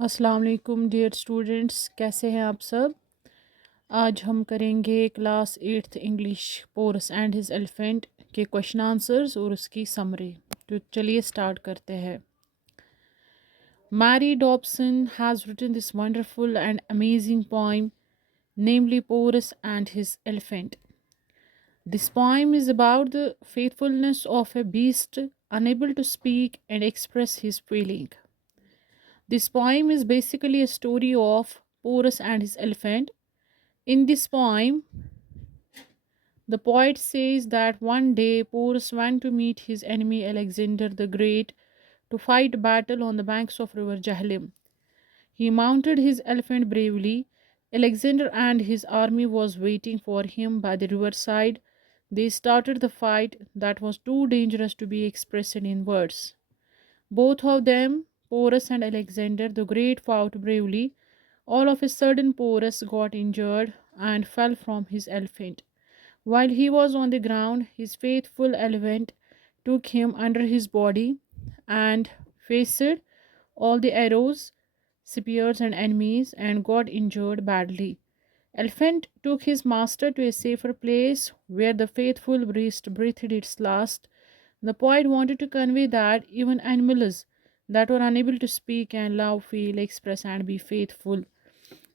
अस्सलाम वालेकुम dear students, कैसे हैं आप सब। आज हम करेंगे class 8th English Porus and his elephant के क्वेश्चन आंसर्स और उसकी समरी। तो चलिए स्टार्ट करते हैं। Mary Dobson has written this wonderful and amazing poem namely Porus and his elephant. This poem is about the faithfulness of a beast unable to speak and express his feeling. This poem is basically a story of Porus and his elephant. In this poem, the poet says that one day Porus went to meet his enemy Alexander the Great to fight a battle on the banks of river Jahlim. He mounted his elephant bravely. Alexander and his army was waiting for him by the riverside. They started the fight that was too dangerous to be expressed in words. Both of them, Porus and Alexander the Great, fought bravely. All of a sudden, Porus got injured and fell from his elephant. While he was on the ground, his faithful elephant took him under his body and faced all the arrows, spears, and enemies and got injured badly. Elephant took his master to a safer place where the faithful beast breathed its last. The poet wanted to convey that even animals that were unable to speak can love, feel, express, and be faithful.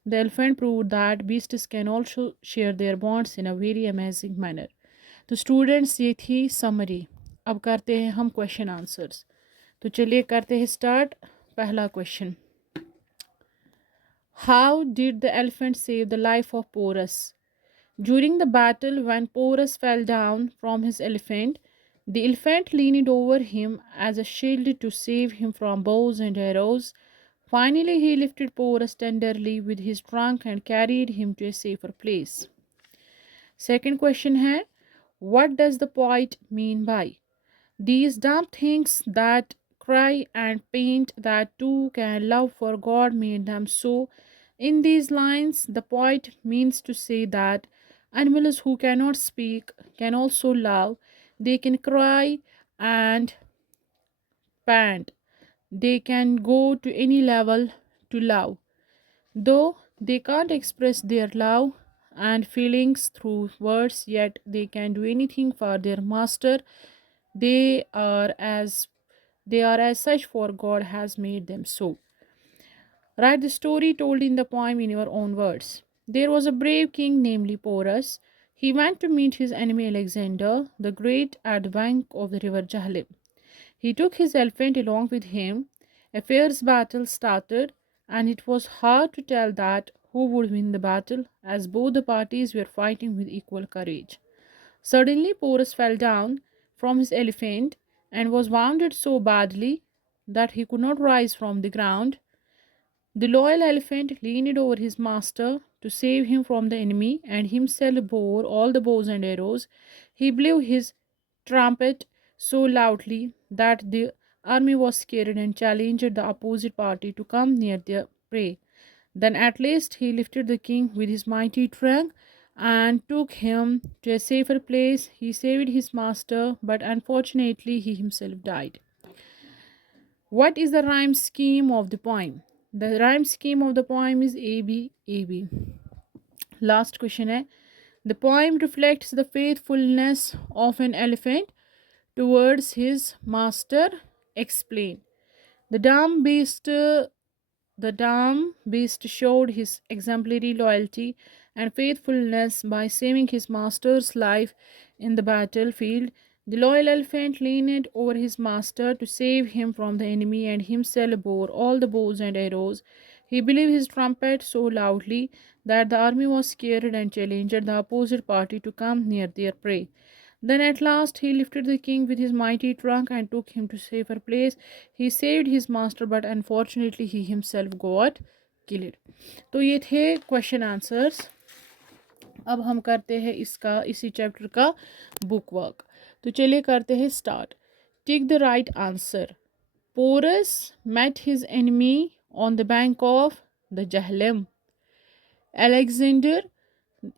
The elephant proved that beasts can also share their bonds in a very amazing manner. तो students ये थी summary. अब करते हैं हम question answers. तो चलिए करते हैं स्टार्ट। पहला question, how did the elephant save the life of Porus? During the battle, when Porus fell down from his elephant, the elephant leaned over him as a shield to save him from bows and arrows. Finally, he lifted Porus tenderly with his trunk and carried him to a safer place. Second question है, what does the poet mean by these dumb things that cry and paint that too can love, for God made them so? In these lines, the poet means to say that animals who cannot speak can also love. They can cry and pant. They can go to any level to love. Though they can't express their love and feelings through words, yet they can do anything for their master. They are as they are as such, for God has made them so. Write the story told in the poem in your own words. There was a brave king named Porus. He went to meet his enemy Alexander the Great at the bank of the river Jahlim. He took his elephant along with him. A fierce battle started, and it was hard to tell that who would win the battle, as both the parties were fighting with equal courage. Suddenly, Porus fell down from his elephant and was wounded so badly that he could not rise from the ground. The loyal elephant leaned over his master to save him from the enemy and himself bore all the bows and arrows. He blew his trumpet so loudly that the army was scared and challenged the opposite party to come near their prey. Then at last he lifted the king with his mighty trunk and took him to a safer place. He saved his master, but unfortunately he himself died. What is the rhyme scheme of the poem? The rhyme scheme of the poem is AB AB. Last question है. The poem reflects the faithfulness of an elephant towards his master. Explain. The dumb beast the dumb beast showed his exemplary loyalty and faithfulness by saving his master's life in the battlefield. The loyal elephant leaned over his master to save him from the enemy and himself bore all the bows and arrows. He blew his trumpet so loudly that the army was scared and challenged the opposite party to come near their prey. Then at last he lifted the king with his mighty trunk and took him to a safer place. He saved his master, but unfortunately he himself got killed. तो ये थे question answers. अब हम करते हैं इसका इसी chapter का बुक वर्क। तो चलिए करते हैं start. Take the right answer. Porus met his enemy on the bank of the Jahlim. Alexander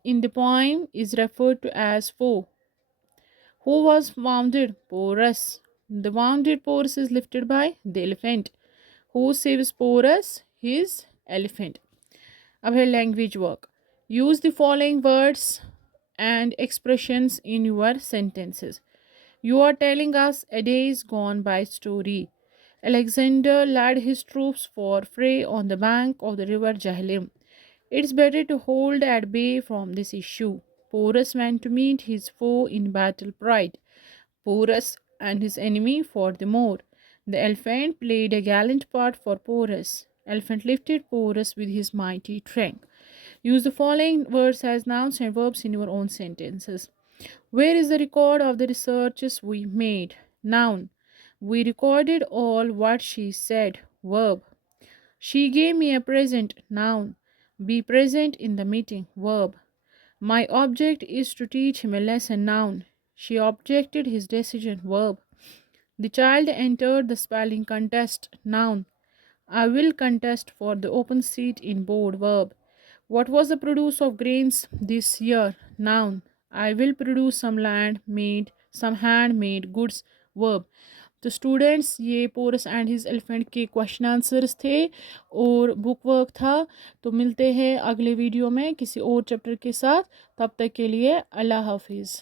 in the poem is referred to as foe. Who was wounded? Porus. The wounded Porus is lifted by the elephant. Who saves Porus? his elephant. अब है language work. Use the following words and expressions in your sentences. You are telling us a days gone by story. Alexander led his troops for fray on the bank of the river Jahlim. It's better to hold at bay from this issue. Porus went to meet his foe in battle pride. Porus and his enemy fought the more. The elephant played a gallant part for Porus. Elephant lifted Porus with his mighty trunk. Use the following words as nouns and verbs in your own sentences. Where is the record of the researches we made? Noun. We recorded all what she said. Verb. She gave me a present. Noun. Be present in the meeting. Verb. My object is to teach him a lesson. Noun. She objected his decision. Verb. The child entered the spelling contest. Noun. I will contest for the open seat in board. Verb. What was the produce of grains this year? Noun. I will produce some handmade goods. Verb. तो students ये porous and his elephant के question answers थे और book work था। तो मिलते हैं अगले वीडियो में किसी और चैप्टर के साथ। तब तक के लिए अल्लाह हाफिज़।